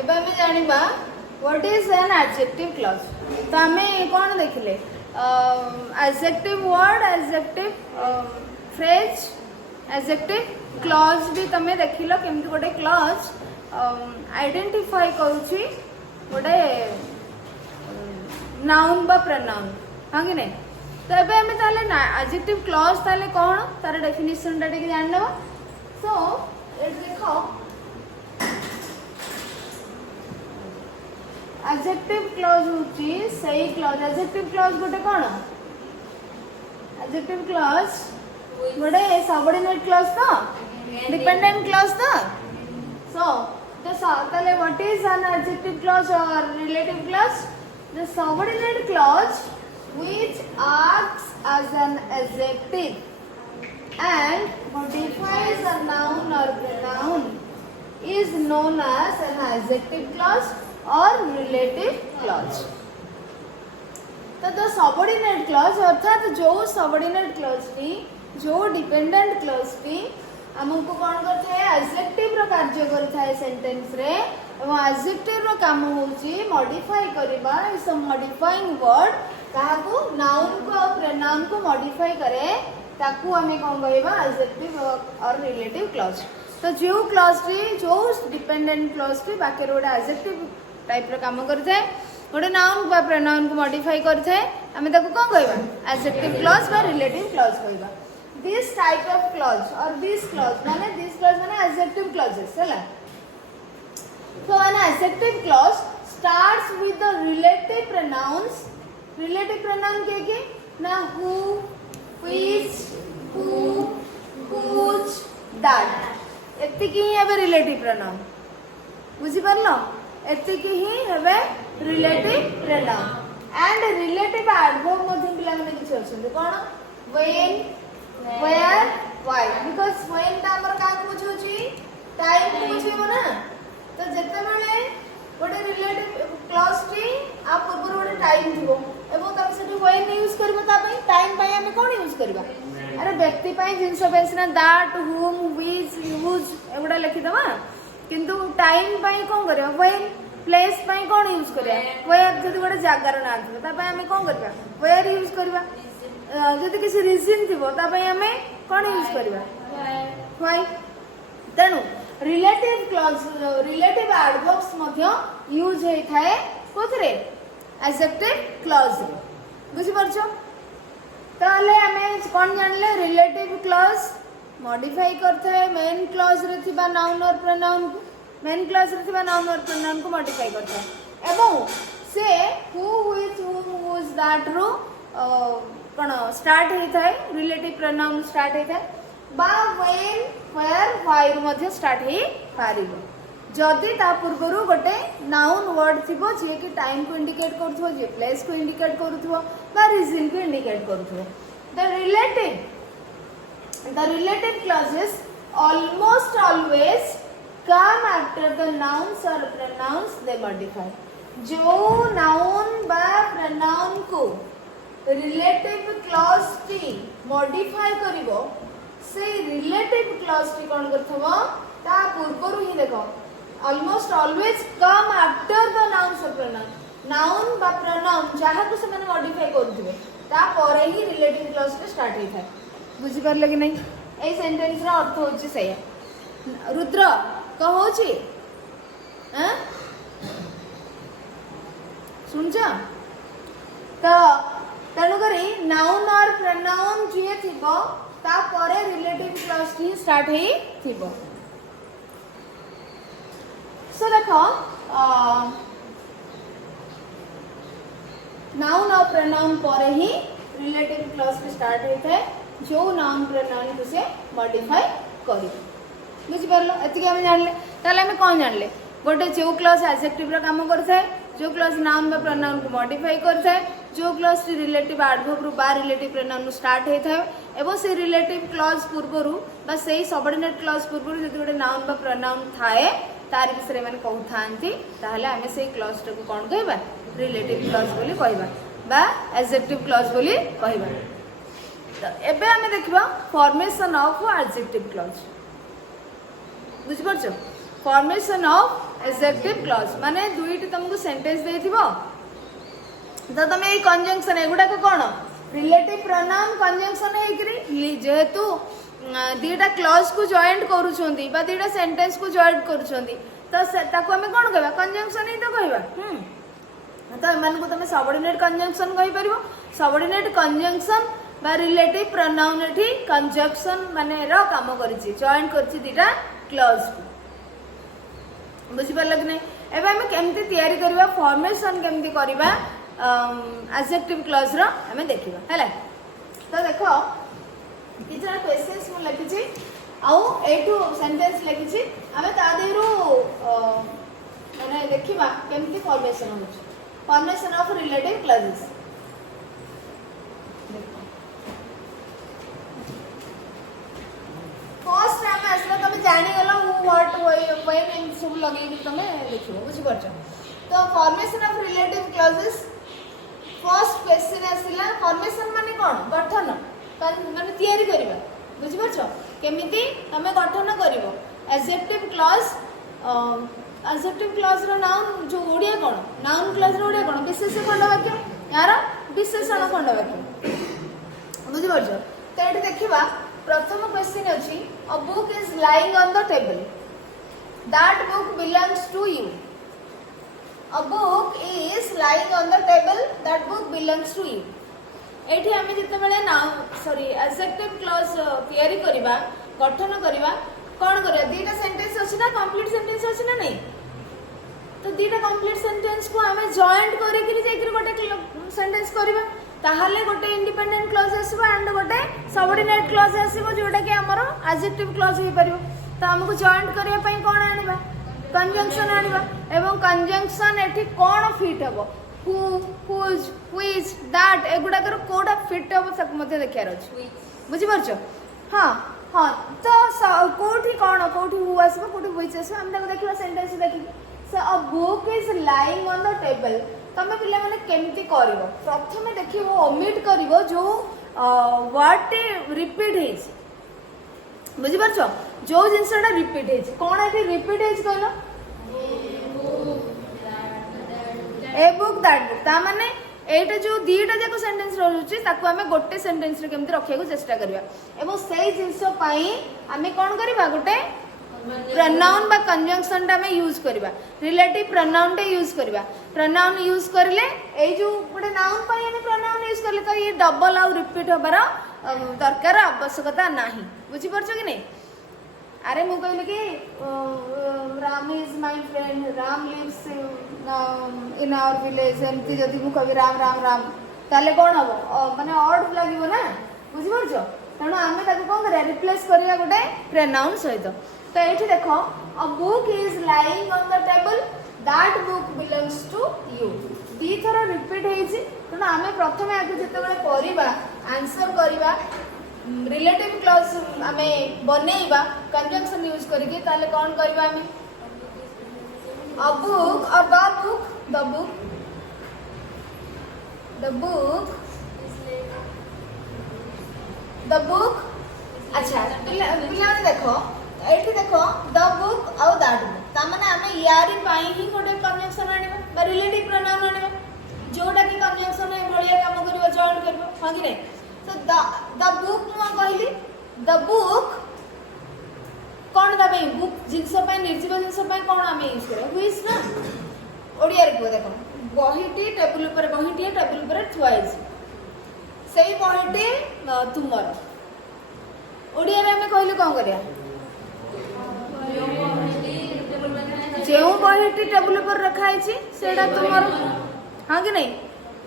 एबे हमें जानिबा what is an adjective clause. तो हमें कौन देखिले adjective word, adjective phrase, adjective clause भी तमे देखिलो केमती गोटे क्लॉज आइडेंटिफाई करूची गोटे नाउन बा प्रोनाउन हाँ कि नहीं। तो एबे हमें ताले ना एडजेक्टिव क्लॉज ताले कौन तार डेफिनेशन टा टिके जान लेबा। सो लेट्स देखो एडजेक्टिव क्लॉज होची सही क्लॉज। एडजेक्टिव क्लॉज गोटे कौन एडजेक्टिव क्लॉज गोटे सबऑर्डिनेट क्लॉज तो डिपेंडेंट क्लॉज तो। सो ताले what is an adjective clause or relative clause. The subordinate clause which acts as an adjective and modifies a noun or pronoun is known as an adjective clause or relative clause। तो the subordinate clause अर्थात जो subordinate clause T जो dependent clause T हमको कौन करता है adjective रो कार्य करता है सेंटेंस रे। एवं एडजेक्टिव रो काम होची मॉडिफाई करबा। इस मॉडिफाइंग वर्ड काहाकू नाउन को और प्रोनाउन को मॉडिफाई करे ताकू हमें कौन कहबा एडजेक्टिव और रिलेटिव क्लॉज। तो जो क्लॉज टी जो डिपेंडेंट क्लॉज टी बाकी रोडा एडजेक्टिव टाइप रो काम करथे गोटे नाउन बा प्रोनाउन को मॉडिफाई करथे हमें ताकू कौन कहबा एडजेक्टिव क्लॉज बा रिलेटिव क्लॉज कहबा। दिस टाइप ऑफ क्लॉज और दिस क्लॉज माने एडजेक्टिव क्लॉजेस हैला। So an adjective clause starts with the relative pronouns। relative pronoun के ना who, which, who, whose, that एतिकी ही है relative pronoun बुझी परलो। एतिकी ही है relative pronoun and relative adverb मध्ये पिला माने किछ अछन कोन when, where, why because when ता हमर का बुझोची टाइम को बुझिबो ना। तो जते बेले गोटे रिलेटिव क्लॉज टी आ पूर्व गोटे टाइम थिबो एवं तब सेठी व्हेन यूज करबो ता पई टाइम पई हमें कोन यूज करबा। अरे व्यक्ति पई जिंस बेसना दैट, whom, which, whose एगुडा लिखि दवा किंतु टाइम पई कोन करबा व्हेन। प्लेस पई कोन यूज करबा वेयर। जति गोटे जागार ना थिबो ता पई हमें कोन करबा वेयर यूज करबा। जति किसी रीजन थिबो ता पई हमें कोन यूज करबा व्हाई। तेनु रिलेटिव क्लॉज रिलेटिव एडवर्ब्स मध्य यूज होई थाए कोथरे एडजेक्टिव क्लॉज रे बुझि परछो। ताले हमें कोन जानले रिलेटिव क्लॉज मॉडिफाई करथे मेन क्लॉज रे थिबा नाउन और प्रोनाउन को मेन क्लॉज रे थिबा नाउन और प्रोनाउन को मॉडिफाई करथे एवं से who which whom whose that रो कोन स्टार्ट होई थाए रिलेटिव प्रोनाउन स्टार्ट होई थाए बा when, where, why मध्ये स्टार्ट हे पारिबो। जदि ता पूर्वरु गोटे नाउन वर्ड थिबो जे कि टाइम को इंडिकेट करथबो जे प्लेस को इंडिकेट करथबो बा रीजन को इंडिकेट करथबो। The relative clauses almost always come after the nouns or pronouns they modify. जो नाउन बा प्रोनाउन को रिलेटिव क्लॉज टी मॉडिफाई करिवो से रिलेटिव क्लॉज टी कोन करथबो ता पूर्वरु ही देखो almost always come after the nouns or pronoun. Noun बा प्रोनाउन जहा को से माने मॉडिफाई करथिबे ता परे ही रिलेटिव क्लॉज टे स्टार्ट होई थाए बुझी परले कि नहीं। ए सेंटेंस रा अर्थ होची सया रुद्र कहूची हैं सुनछ। तो तनु करी नाउन और प्रोनाउन जे थिबो ता परे रिलेटिव क्लॉज टी स्टार्ट हे थिबो। सो देखो नाउन और प्रोनाउन परे ही रिलेटिव क्लॉज टी स्टार्ट हे थे जो नाउन प्रोनाउन को से मॉडिफाई करी बुझि परलो। एतिके हम जानले ताले हम कोन जानले गोटे जो क्लॉज एडजेक्टिव रो काम करथाय जो क्लॉज नाउन बा प्रोनाउन को मॉडिफाई करथाय जो क्लॉज रिलेटिव एडवर्ब रो बा रिलेटिव प्रोनाउन स्टार्ट हे थाय एवं से रिलेटिव क्लॉज पूर्वरु बा सेही सबऑर्डिनेट क्लॉज पूर्वरु जदि गोटे नाउन बा प्रोनाउन थाए तार विषय माने कहथांती ताहले हमें सेही क्लॉज को कोन कहबा रिलेटिव क्लॉज बोली कहबा बा एडजेक्टिव क्लॉज बोली कहबा। तो एबे हमें देखबा फॉर्मेशन ऑफ एडजेक्टिव क्लॉज बुझि परछो। फॉर्मेशन ऑफ एडजेक्टिव क्लॉज माने दुईटी तुमको सेंटेंस देथिबो तो तुम ये कंजंक्शन एगुडा को कौन रिलेटिव प्रोनाउन कंजंक्शन है जेहेतु दीटा क्लॉज को जॉइंट करूछंती बा दीटा सेंटेंस को जॉइंट करूछंती तो ताको हमें कौन कहबा कंजंक्शन ही तो कहबा तो एमान को तुम सबऑर्डिनेट कंजंक्शन कहि परिबो सबऑर्डिनेट कंजंक्शन बा रिलेटिव प्रोनाउन एठी कंजंक्शन माने रो काम करिछि जॉइंट करछि दीटा क्लॉज को बुझि परल कि नै एबे हमें केमती तयारी करबा फॉर्मेशन केमती करबा एडजेक्टिव क्लॉज रो हमें देखिबा हैला तो देखो किछरा क्वेश्चंस मु लिखिछि आउ एटू सेंटेंस लिखिछि हमें ता देरु माने देखिबा केमती फॉर्मेशन होछ formation of relative clauses first time आसला तमे जानि गलो व्हाट व्हेन इन सब लगे तमे लिखिबो बुझि परछ तो formation of relative clauses first question आसला फॉर्मेशन माने कोन गठन माने तयारी करबा बुझि परछ केमिति तमे गठन करबो एडजेक्टिव क्लॉज रो नाउन जो ओडिया कोन नाउन क्लॉज रो ओडिया कोन विशेष खंड वाक्य यार विशेषण खंड वाक्य बुझि परछ तो एठी देखिबा प्रथम क्वेश्चन अछि a book is lying on the table that book belongs to you a book is lying on the table that book belongs to you एठी हमें जिते बेले नाउन सॉरी एडजेक्टिव क्लॉज तयारी करबा गठन करबा कोन करबा दीटा सेंटेंस अछि ना कंप्लीट सेंटेंस अछि ना नहीं तो दीटा कंप्लीट सेंटेंस को हमें जॉइंट करि कि जेकि गोटे सेंटेंस करबा ताहले गोटे इंडिपेंडेंट क्लॉज आसीबो एंड गोटे सबऑर्डिनेट क्लॉज आसीबो जोटा कि हमरो एडजेक्टिव क्लॉज हे परिबो तो हमको जॉइंट करिया पई कोन आनिबा कंजंक्शन आनिबा एवं कंजंक्शन एठी कोन फिट हबो हु हुज व्हिच दैट एगुडा कर कोडा फिट हबो सब मते देखिया रहछ बुझि परछ हां हां तो कोठी कोठी हु आसीबो कोठी व्हिच आसीबो हम ताको देखिबा सेंटेंस देखि so a book is lying on the table तमे पिले माने केमती करिवो प्रथमे देखिवो ओमिट करिवो जो वर्ड रिपीट हेज बुझि परछो जो जिंसटा रिपीट हेज कोन एठी रिपीट हेज कहलो ए बुक दैट बुक ता माने एटा जो दीटा जाको सेंटेंस रहउची ताको हमें गोटे सेंटेंस रे केमती रखिया को चेष्टा करबा एवं सेही जिंसो पई हमें कोन करबा गोटे प्रोनाउन बा कंजंक्शन टा में यूज करबा रिलेटिव प्रोनाउन टे यूज करबा प्रोनाउन यूज करले ए जो गोटे नाउन पई हमें प्रोनाउन यूज करले तो ये डबल आउ रिपीट होबार दरकार आवश्यकता नाही बुझि परछो कि नहीं अरे मु कहले कि Ram is my friend Ram lives in our village एमती जदी मु कहि राम राम राम ताले कोन हबो माने ऑड लागिवो ना बुझि परछो तणो आमे ताको कोन करिया रिप्लेस करिया गोटे प्रोनाउन सहित तो ये देखो a book is lying on the table that book belongs to you दी थरा रिपीट हेछि तो आमे प्रथमे आके जते बेले करिबा आंसर करिबा रिलेटिव क्लॉज आमे बनेइबा कंजंक्शन यूज करके ताले कोन करिबा आमे अ बुक और द बुक अच्छा पिला देखो एठी देखो द बुक और दैट बुक ता माने हमें यारी पाई ही गोटे कंजंक्शन आनिबा बा रिलेटिव प्रोनाउन आनिबा जोटा कि कंजंक्शन है बढिया काम करबो जॉइन करबो हां कि नहीं तो द बुक मु कहली द बुक कोन दबे बुक जिंस पय निर्जीव जिंस पय कोन हमें यूज करे हुइस ना ओडिया रे को देखो बहिटी टेबल ऊपर थुआइस सेही बहिटी तुमर ओडिया रे हमें कहली कोन करिया जो बहिटी टेबल पर रखाई सेटा तुमर हाँ कि नहीं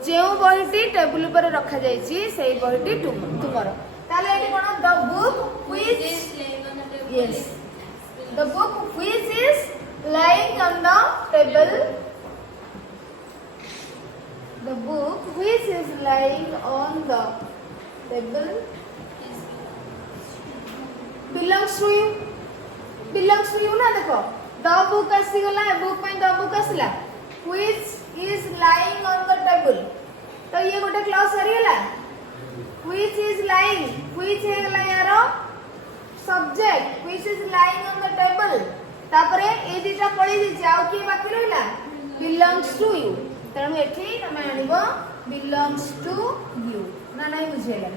जो बहिटी टेबल पर रखा जाइए से बहिटी तुमर ताले एटी कोन the book which yes the book which is lying on the table the book which is lying on the table belongs to you ना देखो द बुक आसी गला बुक पे द बुक आसीला which is lying on the table तो ये गोटे clause सरी गला व्हिच इज लाइंग व्हिच है गला यार subject which is lying on the table तापरे ए दिटा पळी दिछि आउ के बाकी रहिला बिलोंग्स टू यू तेणु एठी तमे आनिबो बिलोंग्स टू यू ना नहीं बुझेला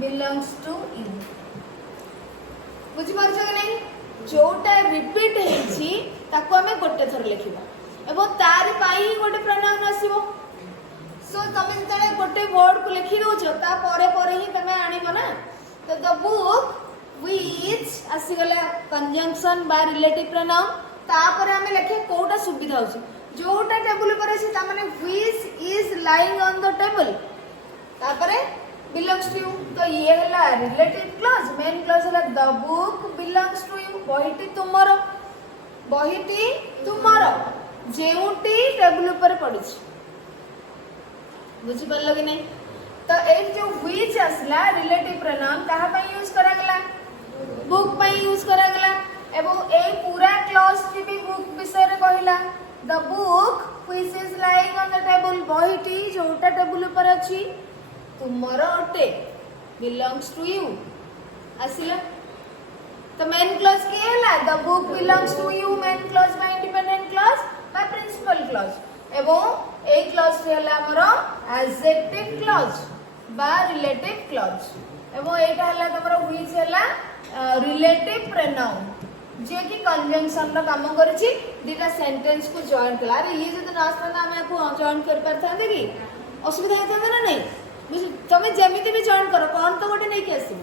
बिलोंग्स टू यू बुझि पारछ कि नहीं जोटा रिपीट हेछि ताको हमें गोटे थर लिखिबा एवं तार पाई गोटे प्रोनाउन आसीबो सो तमे जतले गोटे वर्ड को लिखि दोछ ता परे परे ही तमे आनिबो ना तो द बुक व्हिच आसी गला कंजंक्शन बा रिलेटिव प्रोनाउन तापर हमें लिखे कोटा सुविधा होछि जोटा टेबल पर अछि ता माने which is lying on the table तापर belongs to you तो ये हला रिलेटिव क्लॉज मेन क्लॉज हला the book belongs to you बहिटी तुमरो बहिटी तुमरो जेउटी टेबल ऊपर पड़िछ बुझि परलो कि नहीं तो एक जो व्हिच असला रिलेटिव प्रोनाउन कहा पई यूज करा गला बुक पई यूज करा गला एवं ए पूरा क्लॉज की भी बुक विषय रे कहिला the book which is lying on the table बहिटी जोटा टेबल ऊपर अछि तुमरो अटे belongs to you आसिला तो मेन क्लॉज के हला the book belongs to you main clause बा इंडिपेंडेंट क्लॉज बा प्रिंसिपल क्लॉज एवं ए क्लॉज रे हला हमरो एडजेक्टिव क्लॉज बा रिलेटिव क्लॉज एवं एटा हला तमरो व्हिच हला रिलेटिव प्रोनाउन जे कि कंजंक्शन रो काम करछि दिटा सेंटेंस को जॉइन कला अरे ये जद नास्ता ना मैं को जॉइन कर परथांदे कि असुविधा हेतंदे ना नहीं तमे जेमिति भी जॉइन करो कोन तो गोटे नै के आसी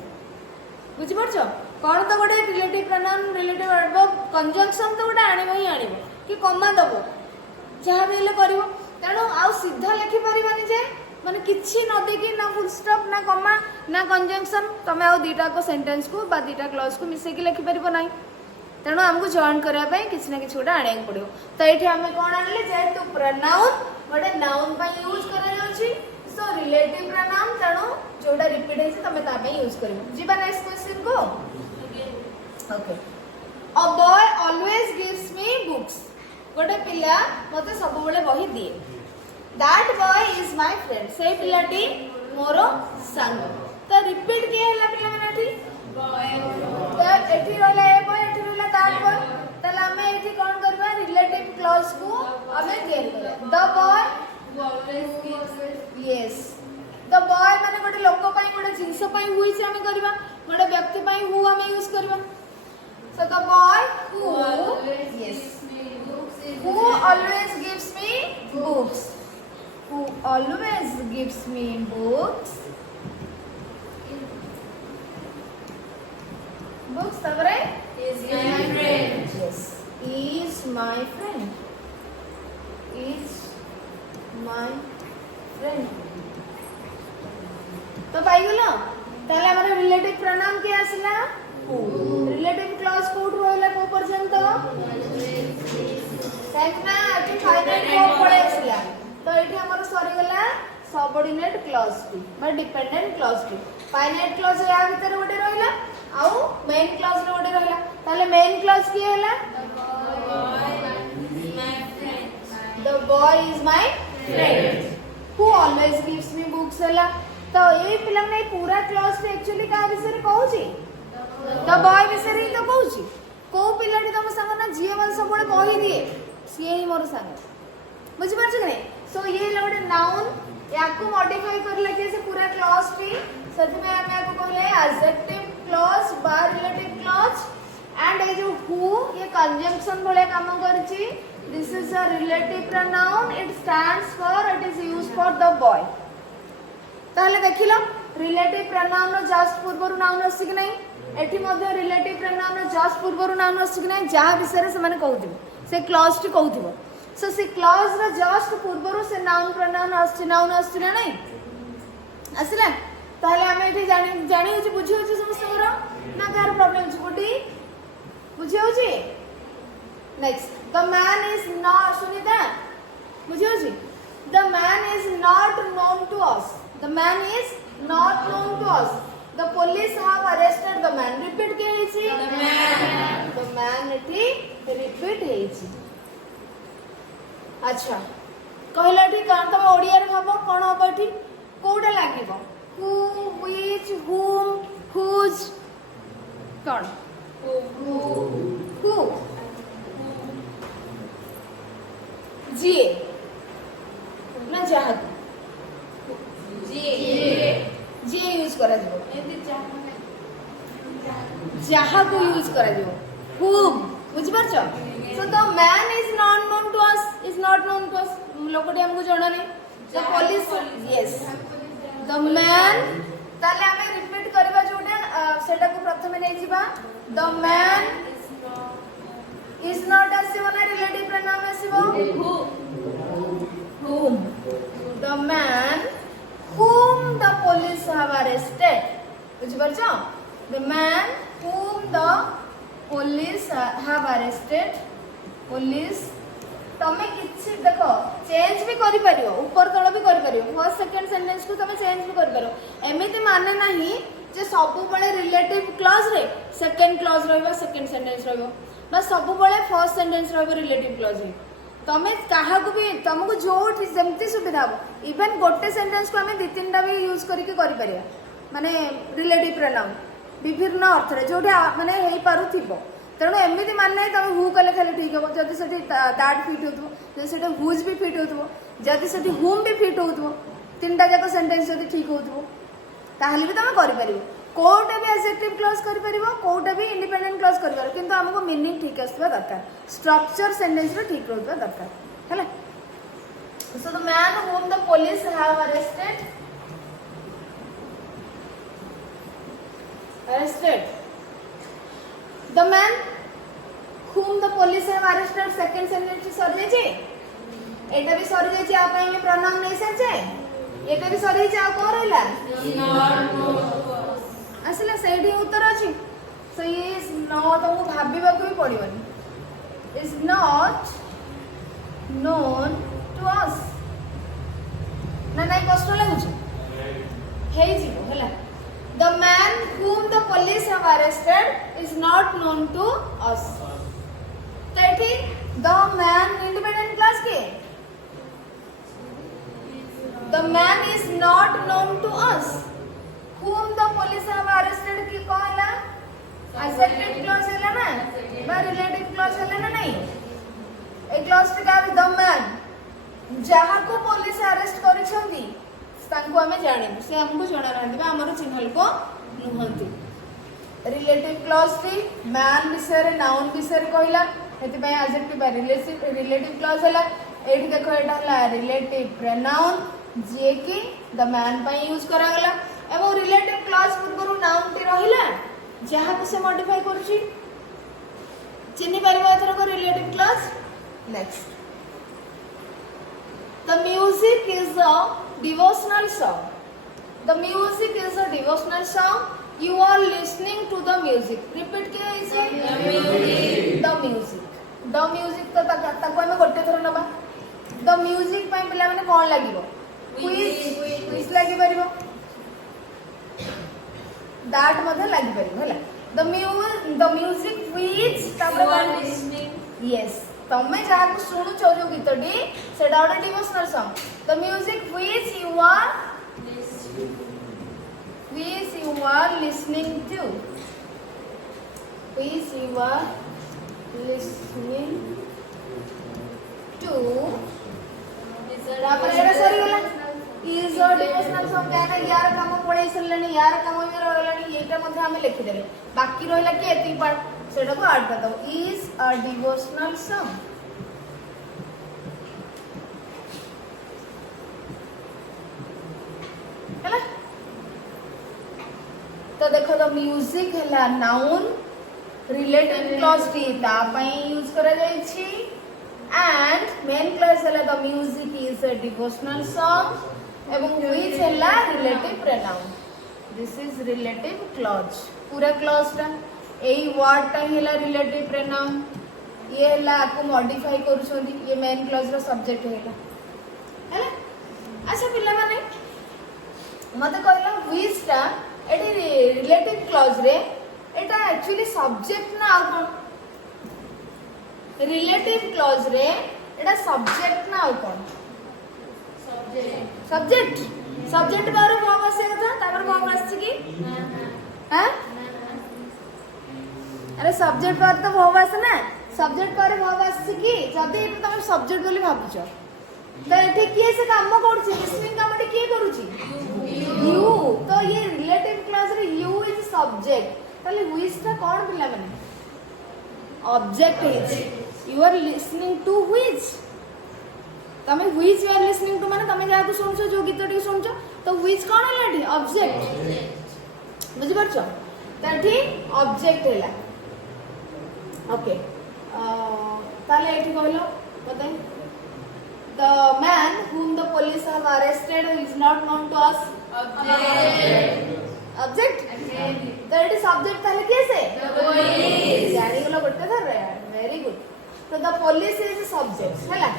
बुझि परछो कोन तो गोटे relative pronoun relative verb conjunction तो गोटे आनिबो ही आनिबो कि कमा दबो जहा बेले करिवो तेणु आ सीधा लिखि परिबानी जे माने किछि न देखि ना फुल स्टॉप ना कमा ना कंजंक्शन तमे आ दीटा को सेंटेंस को बा दीटा क्लॉज को मिसे कि लिखि परिबो नै तेणु हमको जॉइन करिया पई किछि ना किछि गोटे आनिया पड़ियो तो एठी हमें कोन आनले जे तो प्रोनाउन गोटे नाउन पई यूज करा जाउछि सो रिलेटिव प्रोनाउन तेणु जोटा रिपीट है तमे ता पे यूज करिवो जीवा नेक्स्ट क्वेश्चन को okay a boy always gives me books गोटे पिला मते सब बेले बही दिए that boy is my friend से पिलाटी मोरो संग तो रिपीट के हला पिला माने एठी बॉय तो एठी रहला ए बॉय एठी रहला दैट बॉय तला हमें एठी कोन करबा रिलेटिव क्लॉज को हमें क्लियर करबा the boy always gives yes the boy माने गोटे लोक पई गोटे जिंस पई हुई से हमें करबा गोटे व्यक्ति पई हु हमें यूज करबा so the boy who yes who always gives me books who always gives me books books तबरे is my friend yes is my friend is my friend तो पाई गेलो ताले हमर रिलेटिव प्रोनाउन के आसला हु रिलेटिव क्लॉज कोड रहला को पर्यंत काहे ना एटी फाइनाइट फॉर्म पळे आसला तो एटी हमर सरी गेला सबऑर्डिनेट क्लॉज की बा डिपेंडेंट क्लॉज की फाइनाइट क्लॉज या भीतर गोटे रहला आउ मेन क्लॉज रे गोटे रहला ताले मेन क्लॉज की होला the boy is my friend who always gives me books हला तो ये फिल्म ने पूरा क्लॉज रे एक्चुअली का विषय रे कहूची द बॉय विषय रे तो कहूची को पिलाटी तम संग ना जीव मन सब बळे कहि दिए सिए ही मोर संग बुझि परछ कि सो ये लवडे नाउन याको मॉडिफाई कर लके से पूरा क्लॉज पे सच में हम याको कहले एडजेक्टिव क्लॉज बा रिलेटिव क्लॉज एंड ये जो हु ये कंजंक्शन भले काम करची this is a relative pronoun it stands for it is used for the boy ताले देखिलो रिलेटिव प्रोनाउन रो जस्ट पूर्वरु नाउन आसी कि नहीं एठी मध्ये रिलेटिव प्रोनाउन रो जस्ट पूर्वरु नाउन आसी कि नहीं जहा विषय रे से माने कहउथिबो से क्लॉज टी कहउथिबो सो से क्लॉज रो जस्ट पूर्वरु से नाउन प्रोनाउन आसी ना नहीं आसिला ताले हम एठी जानि होची बुझी होची समस्त करो ना कार प्रॉब्लम छु कोटी बुझी होची next the man is not Sunita बुझी होची the man is not known to us the man is not known to us the police have arrested the man repeat के हेची the man एठी repeat हेची अच्छा कहला ठी कान तम ओडिया रे भाबो कोन होबो ठी कोडा लागिबो who which whom whose cone who जहाँ को यूज करा दियो whom बुझी परछो so the man is not known to us is not known to us लोकटी हमको जाना नहीं the police yes the man ताले हमें रिपीट करबा जोडे सेटा को प्रथमे नै जिबा the man is not आसीबो ना relative pronoun आसीबो whom the man whom the police have arrested बुझी परछो the man whom the police have arrested police तमे किछि देखो चेंज भी करि परियो ऊपर तळ भी करि परियो फर्स्ट सेकंड सेंटेंस को तमे चेंज भी करि परियो एमिति माने नाही जे सबु बळे रिलेटिव क्लॉज रे सेकंड क्लॉज रहबा सेकंड सेंटेंस रहबो बा सबु बळे फर्स्ट सेंटेंस रहबो रिलेटिव क्लॉज रे तमे काहा को भी तुमको जोठी जेमति सुविधा हो इवन गोटे सेंटेंस को हमें दि तीनटा भी यूज करके करि परिया माने रिलेटिव प्रोनाउन विभिन्न अर्थ रे जोठी माने हेई पारुथिबो तेणु एमती मान ना तुम हु कले खाली ठीक हम जदि से दैट फिट हो जदि हुज भी फिट हो जदि से हुम भी फिट हो तीन टा जाक सेंटेंस जदि ठीक हो ताहले भी तुम कर कोटा भी एडजेक्टिव क्लॉज कर कोटा भी इंडिपेंडेंट क्लॉज कर किंतु हमको मीनिंग ठीक आसवा दरकार स्ट्रक्चर सेंटेंस रो ठीक रहबा दरकार हैला so the man whom the police have arrested the man whom the police have arrested second sentence सरी जाय छै एटा भी सरी जाय छै आ पय में प्रोनाउन नै सर छै एटा भी सरी जाय आ को रहला असला सेडी उत्तर अछि सो ये इज नॉट ओ भाबिबा को भी पड़िबनी is not known to us ना नहीं कष्ट लागु छै हे जीवो हला The man whom the police have arrested is not known to us. तो the man independent class के the man is not known to us. Whom the police have arrested की कौन है? Adjective clause है ना? बा relative clause है ना नहीं? एक clause टे क्या the man जहाँ को police arrest करी छंदी तांको हमें जानिबु से हमको जणा रहबा हमर चिन्हल को नुहंती रिलेटिव क्लॉज थी मैन विषय रे नाउन विषय रे कहला हेति पय एडजेक्टिव रिलेटिव क्लॉज हला एठी देखो एटा हला रिलेटिव प्रोनाउन जे कि द मैन पय यूज करा गला एवं रिलेटिव क्लॉज पूर्व नाउन टी रहिला जहा को से मॉडिफाई करछि चिन्हि परबा एथर को relative clause next The music is a devotional song. The music is a devotional song. You are listening to the music. Repeat के इसे. The music. The music तो तक हमें गोटे थर नबा. The music पे पिला माने कौन लागिबो? Quiz लागि परिबो. That मध्ये लागि परिबो हला. The music which तापर listening. Yes. तमे जहा को सुनु छो जो गीतडी सेडा ओडा devotional song the music which you are listening to which you are listening to तापर एरा सरी गला इज अ डिवोशनल सॉन्ग काना यार काम पढै सल्लानी यार काम में रहलानी एटा मध्ये हमें लिखि देले बाकी रहला कि एति पार्ट सेटा को ऐड कर दो इज अ डिवोशनल सॉन्ग हैला तो देखो द म्यूजिक हैला नाउन रिलेटिव क्लॉज टी ता पई यूज करा जाय छी एंड मेन क्लॉज हैला the music is a devotional song एवं व्हिच हैला relative pronoun this is relative clause पूरा क्लॉज टा एई वर्ड टा हेला रिलेटिव प्रोनाउन ये हेला को मॉडिफाई करूछोंदी ये मेन क्लॉज रो सब्जेक्ट हेला हैला अच्छा पिला माने मते कहला व्हिच टा एटी रिलेटिव क्लॉज रे एटा एक्चुअली सब्जेक्ट ना आ कोन रिलेटिव क्लॉज रे एटा सब्जेक्ट ना आ कोन सब्जेक्ट बारे भाव आसे कथा तापर भाव आछि की हां अरे सब्जेक्ट पर तो भाव आसे ना सब्जेक्ट पर भाव आसे की जदी तुम सब्जेक्ट बोली भाबुछ तो एठी किए से काम करछि लिसनिंग काम किए करूछि यू तो ये रिलेटिव क्लॉज रे यू इज सब्जेक्ट ताले व्हिच ता कोन पिला माने object is you are listening to which तमे which you are listening to माने तमे जाको सुनछो जो गीत टी सुनछो तो व्हिच कोन हलाटी ऑब्जेक्ट बुझि परछो ताठी ऑब्जेक्ट हैला ओके ताले एठी कहलो बताई the man whom the police have arrested is not known to us object तो it is subject ताले कैसे जानी गलो बट्टे धर रहे हैं very good so the police is a subject हैला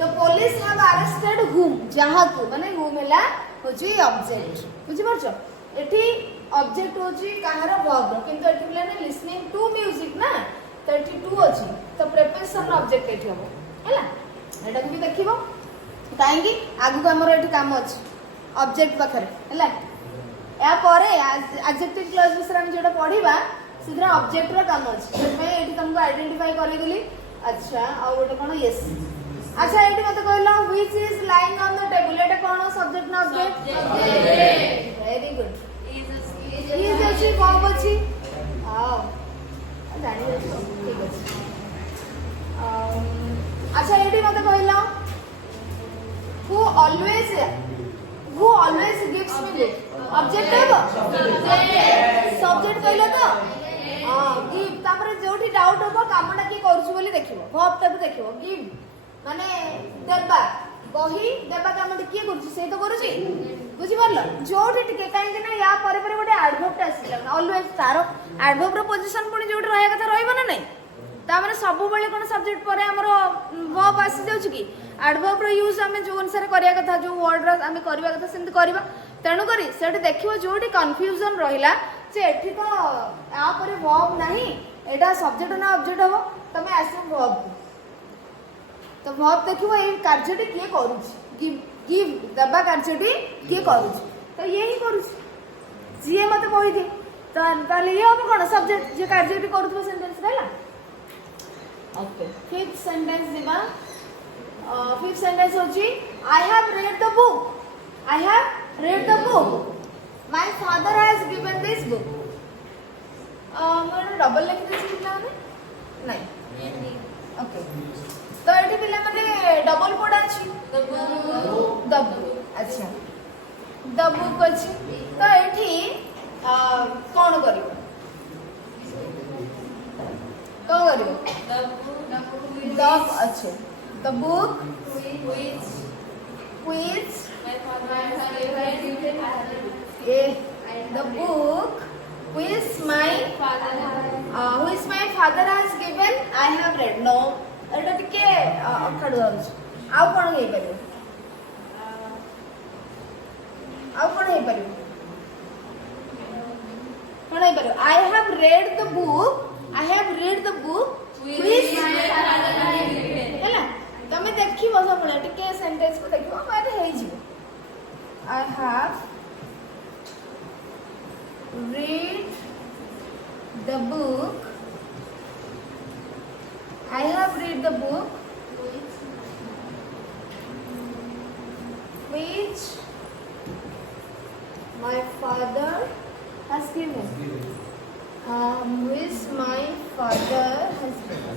the police have arrested whom जहाँ को माने whom हैला होची object बुझी परछो एठी object होची कहार verb किंतु एठी बोले listening to music ना तो एठी to होची तो preposition object एठी हो हैला एटा को भी देखिबो काहेकि आगु को हमर एठी काम अछि ऑब्जेक्ट पाखरे हैला या परे एडजेक्टिव क्लॉज विषय हम जेटा पढिबा सीधा ऑब्जेक्ट रो काम अछि मैं एठी तुमको आइडेंटिफाई करि देली अच्छा आ ओटा कोन यस अच्छा एठी मते कहलो which is lying on the table Etah cone subject ना ऑब्जेक्ट वेरी गुड इज अछि वर्ब अछि आओ जानि ठीक अछि अच्छा एठी मते कहलो who always gives me book object है सब्जेक्ट कहलो तो हां गिव तापर जोठी डाउट होबो कामटा की करछु बोली देखिबो वर्ब तब देखिबो गिव माने देबा बही देबा कामटा की करछु से तो करूची बुझि परलो जोठी टिके काहे कि ना या परे परे गोटे एडवर्ब आसीला ऑलवेज तारो एडवर्ब रो पोजीशन पुनी जोठी रहया कथा रहइबो ना नहीं ता माने सब बेले कोन सब्जेक्ट परे हमरो वर्ब आसी जाउची की एडवर्ब रो यूज हमें जो अनुसार करिया कथा जो वर्ड रो हमें करबा कथा सेंत करबा तेणु करी सेठी देखिबो जोठी कंफ्यूजन रहिला जे एठी तो आ परे वर्ब नाही एटा सब्जेक्ट ना ऑब्जेक्ट हबो तमे आसे वर्ब तो वर्ब देखिबो ए कार्यटी के करूची गिव दबा कार्यटी के करूची तो ये ही करूची जे मते कहि दे ताले ये हम कोन सब्जेक्ट जे कार्यटी करूथबो सेंटेंस रहला ओके फिफ्थ सेंटेंस दिबा फिफ्थ सेंटेंस होची I have read the book I have read the book my father has given this book more double लिख दे छिला ने नहीं ओके तो एठी पिला माने डबल पडा छी द बुक अच्छा द बुक अछि तो एठी कोन करियो द अच्छा the book which the book which my father has given I have read no एटा टिके अखडु आउछ आउ कोन हे परियो I have read the book which my father has given हैला तमे देखिबो सबले टिके सेंटेंस को देखिबो माने हेइ जिवो I have read the book which my father has given which my father has given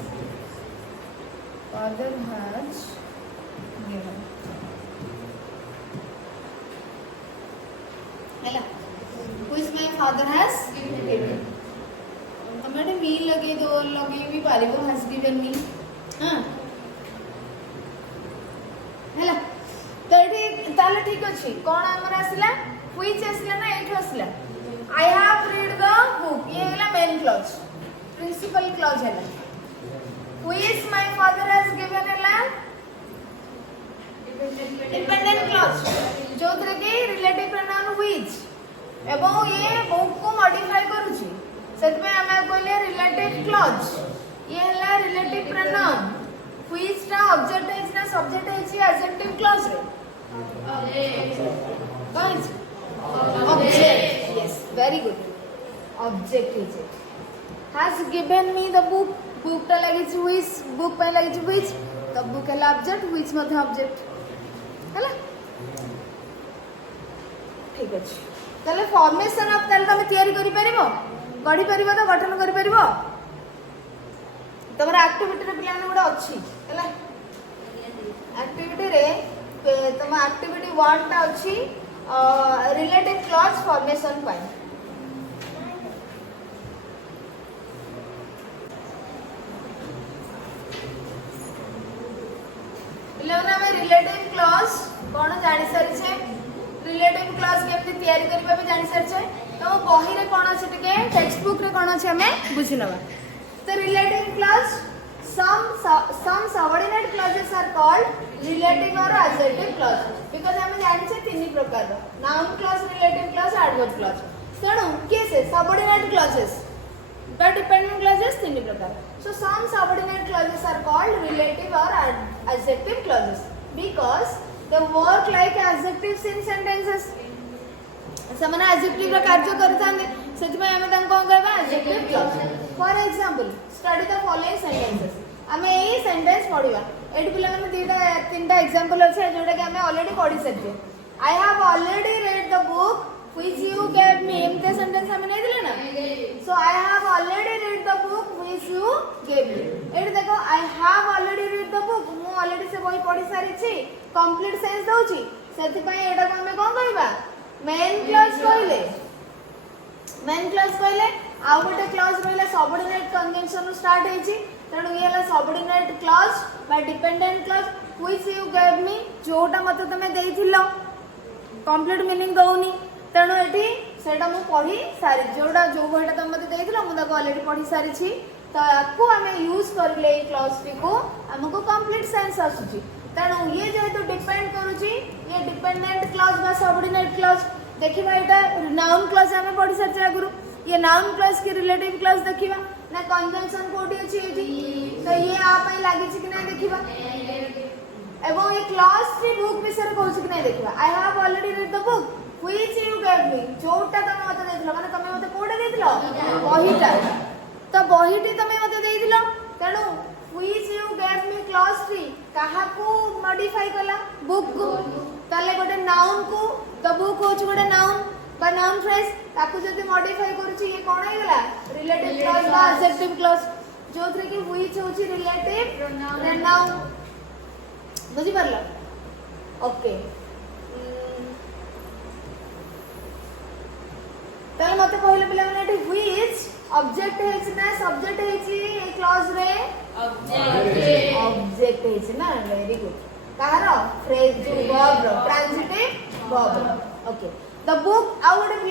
हैला which my father has given हमारे मी लगे दो लगे भी पारिबो has given me हां हैला तो एठी ताले ठीक अछि कोन हमर आसिला which आसिला ना एठी आसिला I have read the book ये हैला मेन क्लॉज प्रिंसिपल क्लॉज हैला which my father has given हैला डिपेंडेंट क्लॉज जो तरह के रिलेटिव प्रोनाउन which एवं ये बुक को मॉडिफाई करूची सेत में हमें कहले रिलेटिव क्लॉज ये हैला रिलेटिव प्रोनाउन which टा ऑब्जेक्ट है ना सब्जेक्ट है एडजेक्टिव क्लॉज रे guys object yes very good object is it has given me the book book टा लागि छि which बुक पे लागि छि which द बुक हैला ऑब्जेक्ट which मध्ये ऑब्जेक्ट हैला ठीक अछि तले फॉर्मेशन ऑफ तले तमे तयारी करि परिबो गढ़ी परिबो तो गठन करि परिबो तमरा एक्टिविटी रे पिला गोटे अछि हैला एक्टिविटी रे तम एक्टिविटी 1 टा अछि रिलेटिव क्लॉज फॉर्मेशन पाई पिलाने हमें रिलेटिव क्लॉज कोन जानि सारि छे रिलेटिव क्लॉज केमति तयारी करबा भी जानि सारि छे तो बही रे कोन अछि टिके टेक्स्ट बुक रे कोन अछि हमें बुझि नबा तो relative clause some subordinate clauses are called relative or adjective clause because हमें जानि छे तीन प्रकार रो noun clause relative clause adverb clause तेणु केसे subordinate clauses but dependent clauses तीन प्रकार so some subordinate clauses are called relative or adjective clauses because they work like adjectives in sentences ସେମାନେ adjective ର କାର୍ଯ୍ୟ କରିଥାନ୍ତି ସେଥିପାଇଁ ଆମେ ତାଙ୍କୁ କଣ କହିବା adjective clause for example study the following sentences हमें ए सेंटेंस पढिबा एडी पिला में तीनटा एग्जांपल अछि जोटा कि हमें ऑलरेडी पढि सकते I have already read the book which you gave me एमते सेंटेंस हमें नहीं दिले ना so I have already read the book which you gave me एडी देखो I have already read the book मु ऑलरेडी से बही पढि सारी छी कंप्लीट सेंस दउची सेति पई एडा को हमें कोन कहबा मेन क्लॉज कहले आउ गोटे क्लॉज रहला सबऑर्डिनेट कंजंक्शन रो स्टार्ट हेची तेणु ये subordinate clause bye dependent clause which you gave मी जोटा मते तमे देइथिलो कंप्लीट मीनिंग दउनी तेणु एठी सेटा मु पढी सारी जोटा जो बहिटा तमे मते देइथिलो मु ताको ऑलरेडी पढी सारी छी तो आपको हमें यूज करले ई क्लॉज टी को हमको कंप्लीट सेंस आसुची तेणु ये जेहेतु डिपेंड करूची ये डिपेंडेंट क्लॉज बा सबऑर्डिनेट क्लॉज देखिबा एटा नाउन क्लॉज हमें पढी सारी आगुरु ये नाउन क्लॉज की रिलेटिव क्लॉज देखिबा ना कंजंक्शन कोडी अछि एठी तो ये आप ही लागी छी कि नहीं देखिबा एवं ये क्लॉज टी बुक विषय कहू छी कि नहीं देखिबा आई have already read the book which you gave मी जोटा तमे मते देथिलो माने तमे मते कोडे देथिलो बहीटा तो बहीटी तमे मते देथिलो तेणु which you gave me clause T काहा को मॉडिफाई कला बुक को ताले गोटे नाउन को द बुक होछ गोटे नाउन बा नाउन फ्रेज ताकू जदी मॉडिफाई करूची ये कोन हे गेला रिलेटिव क्लॉज बा एडजेक्टिव क्लॉज जोथरे कि व्हिच होची रिलेटिव प्रोनाउन बुझी परला ओके ताले मते कहले पिला माने एठी व्हिच ऑब्जेक्ट हेछि ना सब्जेक्ट हेछि ए क्लॉज रे ऑब्जेक्ट हेछि ना वेरी गुड कारो फ्रेज जो वर्ब रो transitive verb okay the book out of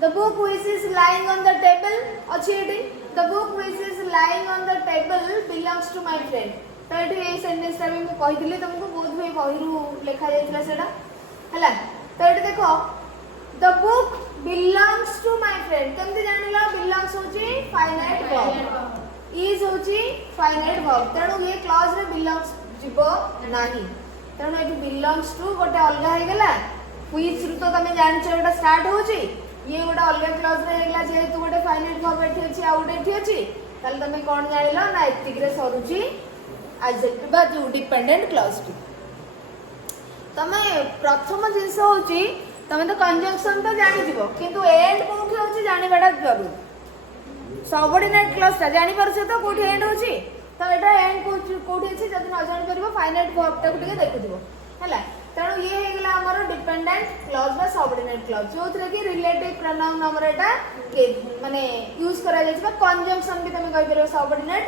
the book which is lying on the table acheti the book which is lying on the table belongs to my friend तो एठी a sentence ता मैं कहि दिले तुमको बहुत भई बहिरु लेखा जायतिला सेडा हला तो एठी देखो the book belongs to my friend केमति जानिला belongs होची फाइनाइट वर्ब is होची फाइनाइट वर्ब तेणु ये क्लॉज रे belongs जिवो नाही तेणु एठी belongs to गोटे अलगा हे गेला व्हिच रु तो तमे जानछो एटा स्टार्ट होची ये गोटे अलगा क्लॉज रे हेगला जेहेतु गोटे फाइनाइट वर्ब एठी अछि आ गोटे एठी अछि ताले तमे कोन जानिलो ना एतिक रे सरुची एडजेक्टिव बा जो डिपेंडेंट क्लॉज टी तमे प्रथम जिंस होची तमे तो कंजंक्शन तो जानि दिबो किंतु एंड कोठी होची जानि बेडा जरूर सबऑर्डिनेट क्लॉज ता जानि परछे तो कोठी एंड होची तो एटा एंड कोठी अछि जदी न जानि परबो फाइनाइट वर्ब ता टिके देखि दिबो हला तेणु ये हेगला हमर डिपेंडेंट क्लॉज बा सबऑर्डिनेट क्लॉज जोथरे कि रिलेटिव प्रोनाउन हमर एटा के माने यूज करा जाय छै कंजंक्शन भी तमे कहि परबो सबऑर्डिनेट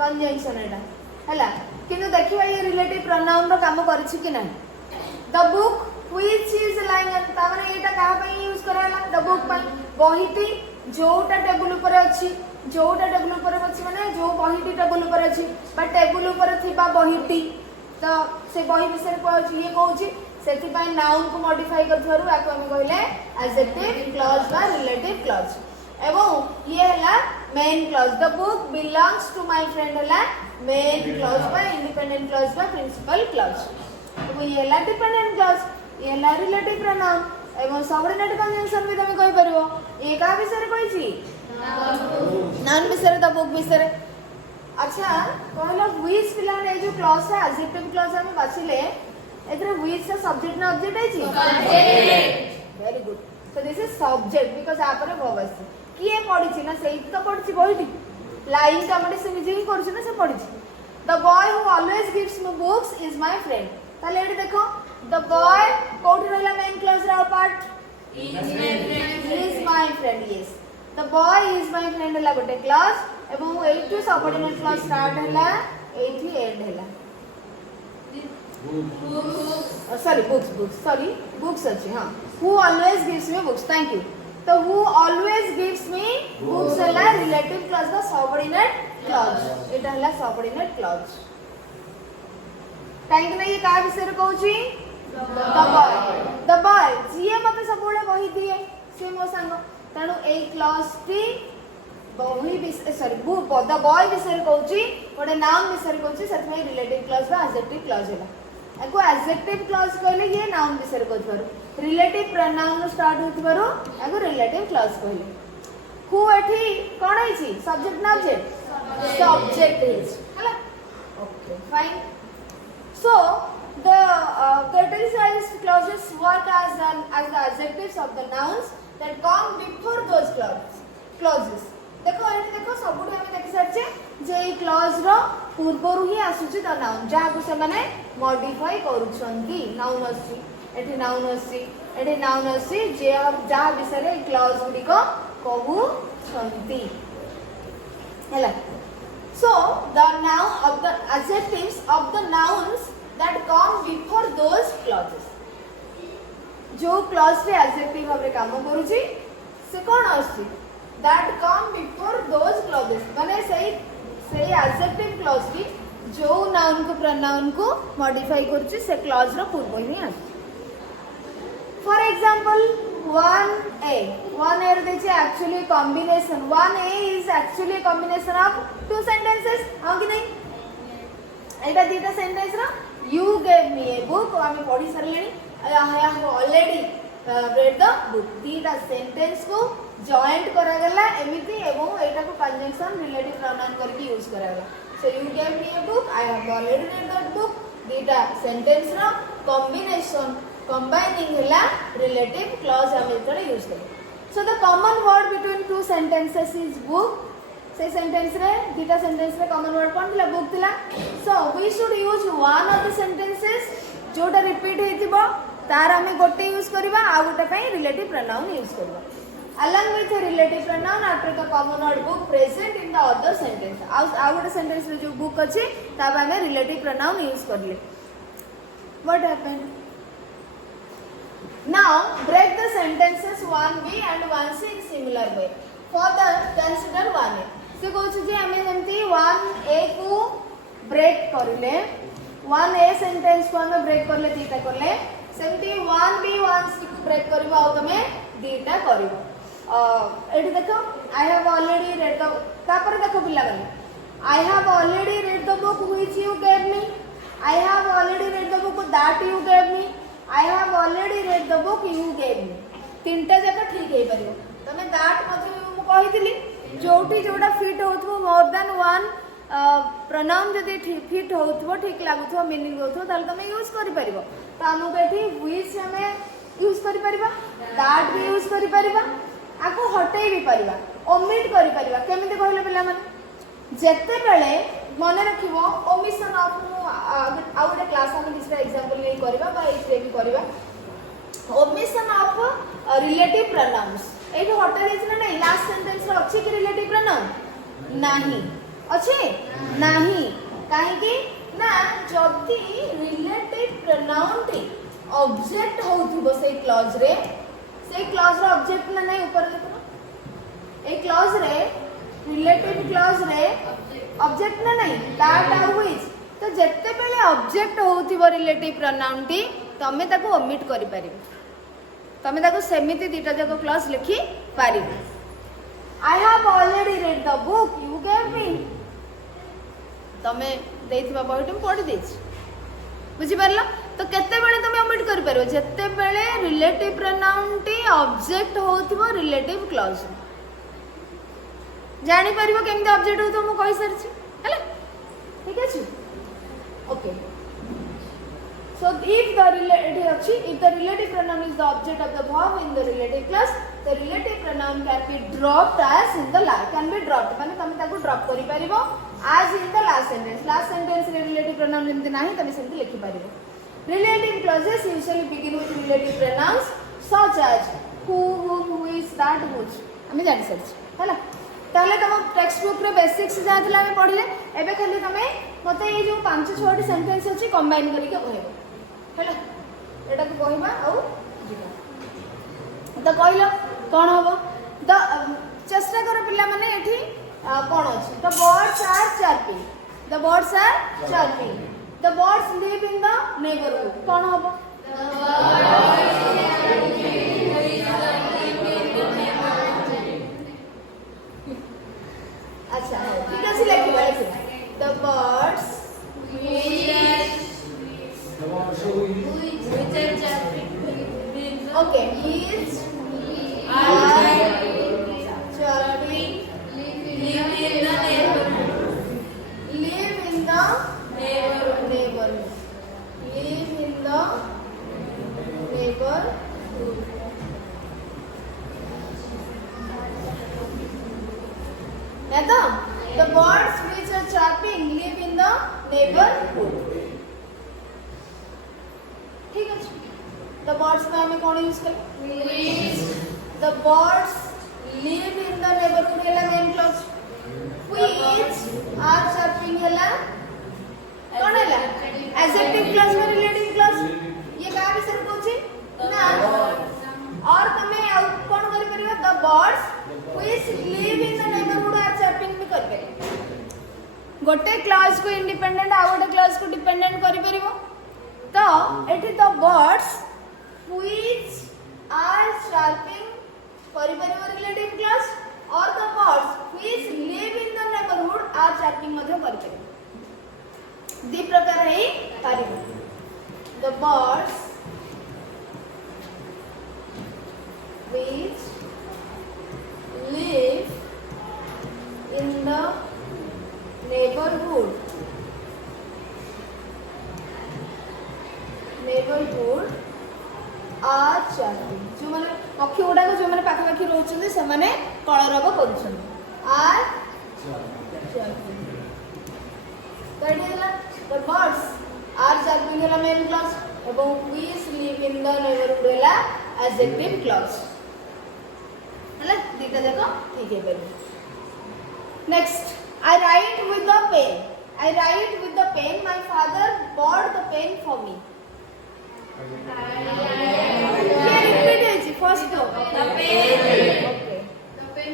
कंजंक्शन एटा हला किनु देखिबा ये रिलेटिव प्रोनाउन रो काम करछि कि नाही the book which is lying on ता माने एटा काहा पई यूज कराला द बुक पई बहीटी जोटा टेबल ऊपर अछि जोटा टेबल ऊपर अछि माने जो बहीटी टेबल ऊपर अछि बा टेबल ऊपर थिबा बहीटी तो से बही विषय कहछि ये कहछि सेति पई नाउन को मॉडिफाई करथारु आको हम कहले एडजेक्टिव क्लॉज बा रिलेटिव क्लॉज एवं ये हला main clause the book belongs to my friend हला मेन क्लॉज बा इंडिपेंडेंट क्लॉज बा प्रिंसिपल क्लॉज तो ये हला डिपेंडेंट क्लॉज ये हला रिलेटिव प्रोनाउन एवं सबऑर्डिनेट कंजंक्शन भी तमे कहि परबो ये का विषय कहछि नाउन विषय द बुक विषय अच्छा कहला व्हिच पिला ने जो क्लॉज है एडजेक्टिव क्लॉज हम बाछिले एतरे व्हिच से सब्जेक्ट ना ऑब्जेक्ट है छी subject very good So this is subject because यहाँ पर verb आसी किए पढ़ी छी ना सही तो पढ़ी छी बहिटी लाइन का मटे से निजे ही करू छी ना से पढ़ी छी The boy who always gives me books is my friend. ताले एडी देखो the boy कोठी रहला main clause रा part is my friend yes the boy is my friend हला गोटे clause एवं एठु subordinate clause start हला एठी end हला books अच्छी हाँ who always gives me books thank you तो who always gives me books हला relative clause का subordinate clause एटा हला subordinate clause काहे कि नहीं ये का विषय रे कहूची the boy जिए मते सबोले बही दिए से मो संग तणु ए क्लास टी बही विषय सॉरी the boy विषय रे कहूची गोटे नाउन विषय रे कहूची सत में रिलेटिव क्लॉज बा एडजेक्टिव क्लॉज हैला एको एडजेक्टिव क्लॉज कहले ये नाउन विषय रे कहत बारो रिलेटिव प्रोनाउन स्टार्ट होत बारो एको रिलेटिव क्लॉज कहले हु एठी कोन है छी सब्जेक्ट ना ऑब्जेक्ट इज हैला okay fine so the categorized clauses work as the adjectives of the nouns that come before those clauses देखो एठी देखो सबुठी हम देखि सरचे जे ई क्लॉज रो पूर्वरु ही आसुची द नाउन जा को से माने मॉडिफाई करूछंती नाउन असि एठी नाउन असि जे जा विषय रे क्लॉज गुडी को कहू छंती हैला so the noun of the adjectives of the nouns that come before those clauses जो clause रे adjective भाबरे काम करूची से कोन आसी that come before those clauses माने सही adjective clause की जो noun को pronoun को modify करूची से clause रो पूर्व ही आसी for example 1a रे देखिए actually combination 1a is actually a combination of two sentences हां कि नहीं एटा दीटा सेंटेंस रा you gave me a book आमे पढी सरलेनी I have already read the book दीटा सेंटेंस को जॉइंट करा गला एमिति एवं एटा को कंजंक्शन रिलेटिव प्रोनाउन करके यूज करा गला so you gave me a book I have already read that book दीटा सेंटेंस रा combination combining hela relative clause हम इतरे यूज करें so the common word between two sentences is book से sentence रे दीटा सेंटेंस रे कॉमन वर्ड कोन थिला book थिला so we should use one of the sentences जोटा रिपीट हेतिबो तार हमें गोटे यूज करबा आ गोटे पई रिलेटिव प्रोनाउन यूज करबा along with a relative pronoun after the common word book present in the other sentence आ गोटे सेंटेंस रे जो बुक अछि ताबा हमें रिलेटिव प्रोनाउन यूज करले what happened now break the sentences 1b and 1c in similar way further consider 1a से कहू जे हमें जेमती 1a को ब्रेक करले 1a सेंटेंस को हमें ब्रेक करले दीटा करले सेमती 1b 1c को ब्रेक करबो आ तमे दीटा करबो एठी देखो I have already read the तापर देखो पिला गले आई have already read the book which you gave me I have already read the book that you gave me I have already read the book you gave मी तीनटा जगह ठीक हे परियो तमे that मतलब मु कहितली जोटी जोटा फिट होथबो मोर देन वन प्रोनाउन जदी फिट होथबो ठीक लागुथबो मीनिंग होथबो ताल तमे यूज करि परिबो त हमु बेठी व्हिच हमें यूज करि परिबा दैट भी यूज करि परिबा आको हटेई भी परिबा ओमिट करि परिबा केमिते कहले पिला माने जेते बेले मने रखिबो ओमिशन ऑफ आउट क्लास हम दिसरा एग्जांपल ले करबा बा एते भी करबा ओमिशन ऑफ रिलेटिव प्रोनाउंस एठी हटे देछ ना नहीं लास्ट सेंटेंस रे अछि कि रिलेटिव प्रोनाउन नाही अछि नाही काहे कि ना जदी रिलेटिव प्रोनाउन टी ऑब्जेक्ट होथबो से क्लॉज रे ऑब्जेक्ट ना नहीं ऊपर देखो ए क्लॉज रे रिलेटिव क्लॉज रे ऑब्जेक्ट ना नहीं दैट आर व्हिच तो जत्ते बेले ऑब्जेक्ट होथिबो रिलेटिव प्रोनाउन टी तमे ताको ओमिट करि परिबो तमे ताको सेमिति दीटा जको क्लॉज लिखि परिबो I have already read the book you gave me तमे देथिबा बहिटम पढि देछि बुझि परला तो केते बेले तमे ओमिट करि परबो जत्ते बेले रिलेटिव प्रोनाउन टी ऑब्जेक्ट होथिबो रिलेटिव क्लॉज जानि परबो केमते ऑब्जेक्ट होतो मु कहि सरछि हला ठीक अछि okay So if the relative pronoun is the object of the verb in the relative clause, the relative pronoun can be dropped as in the can be dropped. माने तमे ताको drop करि परिबो as in the last sentence. Last sentence रे relative pronoun एमति नाही तमे सेमति लिखि परिबो. Relative clauses usually begin with relative pronouns such as who, who is, that, whose. हमें जानि सच हैला. ताले तम टेक्स्ट बुक रे बेसिक्स जा थिला हमें पढिले. एबे खाली तमे मते ए जो 5-6 टी सेंटेंस अछि कंबाइन करि के कहबो. हैला एटा को कहबा आउ जिबा. तो कहलो कोन होबो द चेष्टा कर पिला माने एठी कोन अछि the birds are chirping. The birds are chirping. The birds live in the neighbourhood. कोन होबो अच्छा ठीक अछि लिखिबा the birds okay is chirping live in the neighborhood. Live in the neighborhood. Live in the neighborhood. Now the birds which are chirping live in the neighborhood. ठीक है. The birds में हमें कौन यूज करें? The birds live in the neighborhood है ला main clause. Which are chirping है ला कौन है ला? Adjective clause में relative clause. ये क्या विषय पूछी? ना. और तमें कौन करी परिबा? The birds which live in the neighborhood are chirping भी करी परिबा. गोटे clause को independent आ गोटे clause को dependent करी परिबो. तो एठी the birds which are chirping परिपरिवर relative clause और the birds which live in the neighborhood are chirping मध्य परिपरिवर. दी प्रकार है परिवर. The birds which live in the neighborhood are chirping. जो माने पक्षी गुडा को जो माने पाखा पाखी रहउछन से माने कलरव करूछन are chirping. कहिला the birds are chirping है मेन क्लॉज एवं which live in the neighborhood है adjective clause. हला दीटा देखो ठीक है baby. Next, I write with the pen. I write with the pen. My father bought the pen for me. Yeah, repeat it. First go. The pen. Okay. The pen.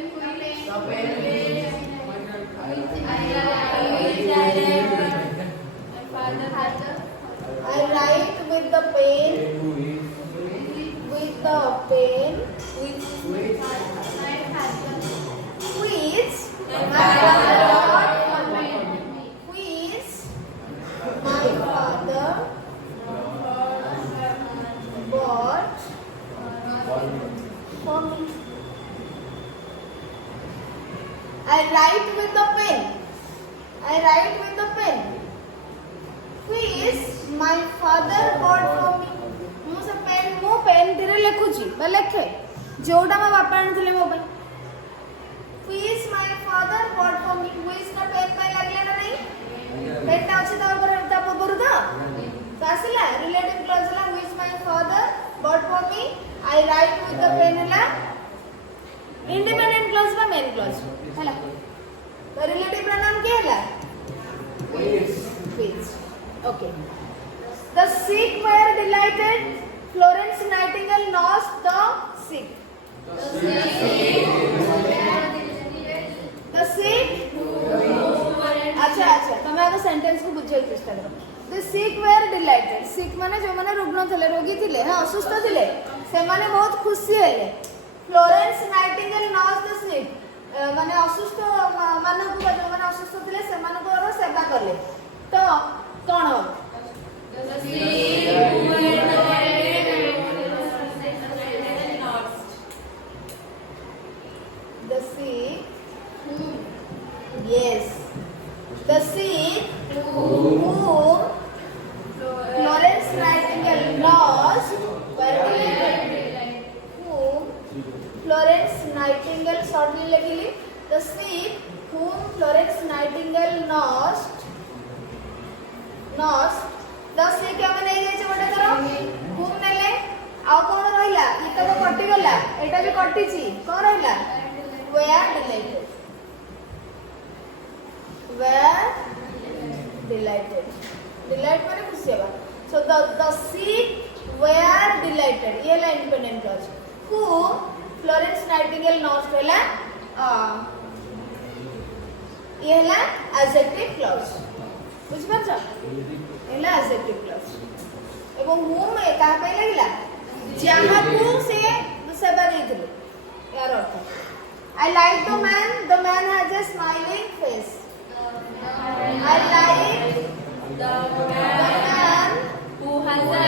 The pen. I write with the pen. With the pen. Which my father bought for me. I write with the pen. I write with the pen. Which my father bought for me. मु से pen धीरे लिखुची बा लिखे जोटा मा बापा आनथिले मो पे. Which my father bought for me. Which का पेन पे लागले ना नहीं पेन ता अछि ता ऊपर ता पूर्व दा कासला रिलेटिव क्लॉज ला which my father bought for me. I write with the pen ला independent clause बा main clause हला. तो रिलेटिव pronoun के हला which. Okay. The sick were delighted. Florence Nightingale nursed the sick. The sick. अच्छा तमे आगे सेंटेंस को बुझे चेष्टा करो. The sick were delighted. Sick माने जो माने रुग्ण थिले रोगी थिले हां असुस्थ थिले से माने बहुत खुशी हेले. Florence Nightingale nursed the sick. माने असुस्थ मानक को जो माने असुस्थ थिले से मानक को सेवा करले. तो कौन हो? The sick were delighted. The sick. Yes. The sick whom Florence Nightingale Nightingale shortly लिखिली the sheep whom Florence Nightingale nursed the sheep क्या मैंने ये जो बड़ा करो whom नेले आउ कौन रहिला ये तो कटि गला एटा भी कटि छी कौन रहिला were delighted delight माने खुशी हेबा so the sheep were delighted ये ला independent clause who Florence Nightingale nursed होला ये ला adjective clause बुझ पाछो ये ला adjective clause एवं whom का पे लागला जहां को से सेवा देथिले यार अर्थ I like the man has a smiling face I like the man who has a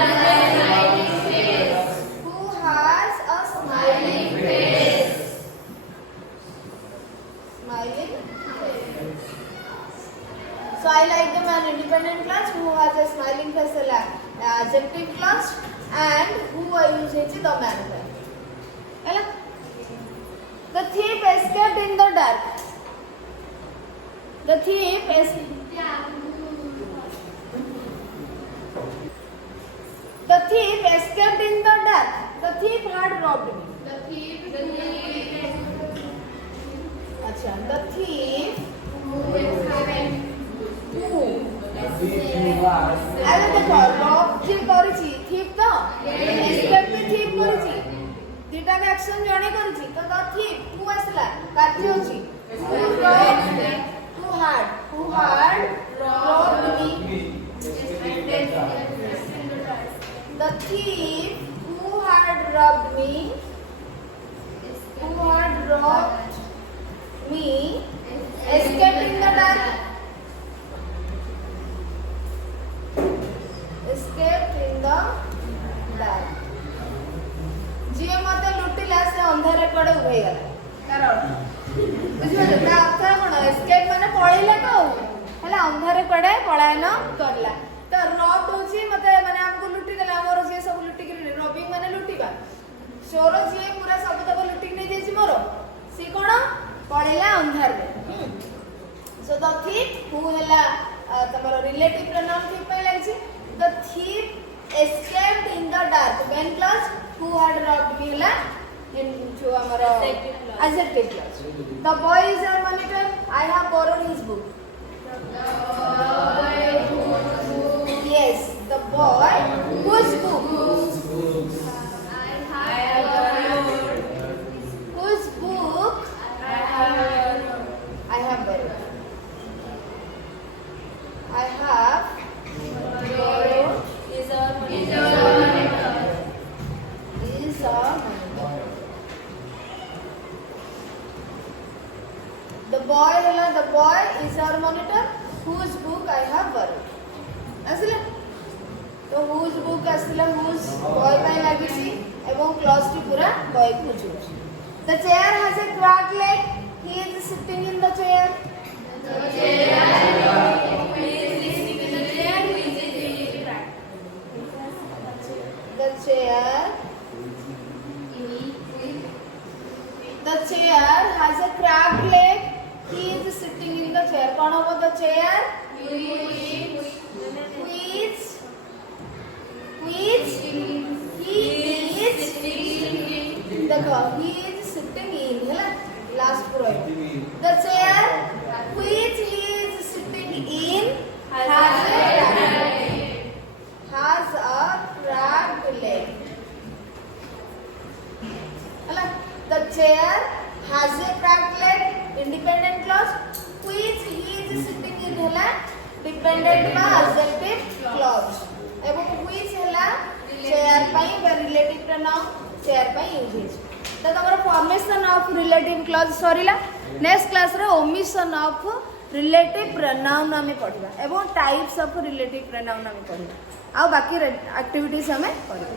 smiling face. Who has a smiling face. Smiling face. So I like the man independent clause who has a smiling face adjective clause and who I use it the man. Hello? The thief escaped in the dark. The thief escaped. The thief escaped in the dark. The thief had robbed me. The thief. अच्छा, the thief. अरे देखो, rob जी करी thief तो escape भी thief करी दीटा के action जणे करी तो the thief who असला काठी होची who had robbed me. The thief who had robbed me escaped in the dark. जिए मते लुटिला से अंधारे कड़े उभे गला कारण बुझियो ना अर्थ कोन एस्केप माने पळैला तो हला अंधारे कड़े पलायन करला तो रॉब होची मते माने हमको लुटि देला मोर जे सब लुटि के रॉबिंग माने लुटिबा चोर जे पूरा सब तक लुटि के नै जेछि मोर सी कोन पळैला अंधार रे सो द थीफ हु हला तमरो रिलेटिव प्रोनाउन थीफ पे लागछि the thief escaped in the dark when clause who had robbed me hela into amara adjective clause the boy is our monitor I have borrowed his book yes the boy whose book I have borrowed whose book I have borrowed I have borrowed is a monitor. The boy is our monitor whose book I have borrowed. असले तो whose book असले whose boy by लागिसी एवं clause T पूरा boy को बुझो. The chair has a cracked leg. He is sitting in the chair. The chair The chair has a cracked leg. He is sitting in the chair. कौन होगा the chair? Which he is देखो he is sitting in है ना last पूरा the chair which he is sitting in has a cracked leg. है the chair has a cracked leg independent clause which he is sitting in है dependent बा adjective clause एवं which है chair पाई बा relative pronoun chair पाई use तो तमरो formation of relative clause सरीला नेक्स्ट क्लास रे ओमिशन ऑफ रिलेटिव प्रोनाउन हमें पढ़िबा एवं टाइप्स ऑफ रिलेटिव प्रोनाउन हमें पढ़िबा आ बाकी एक्टिविटीज हमें पढ़िबा।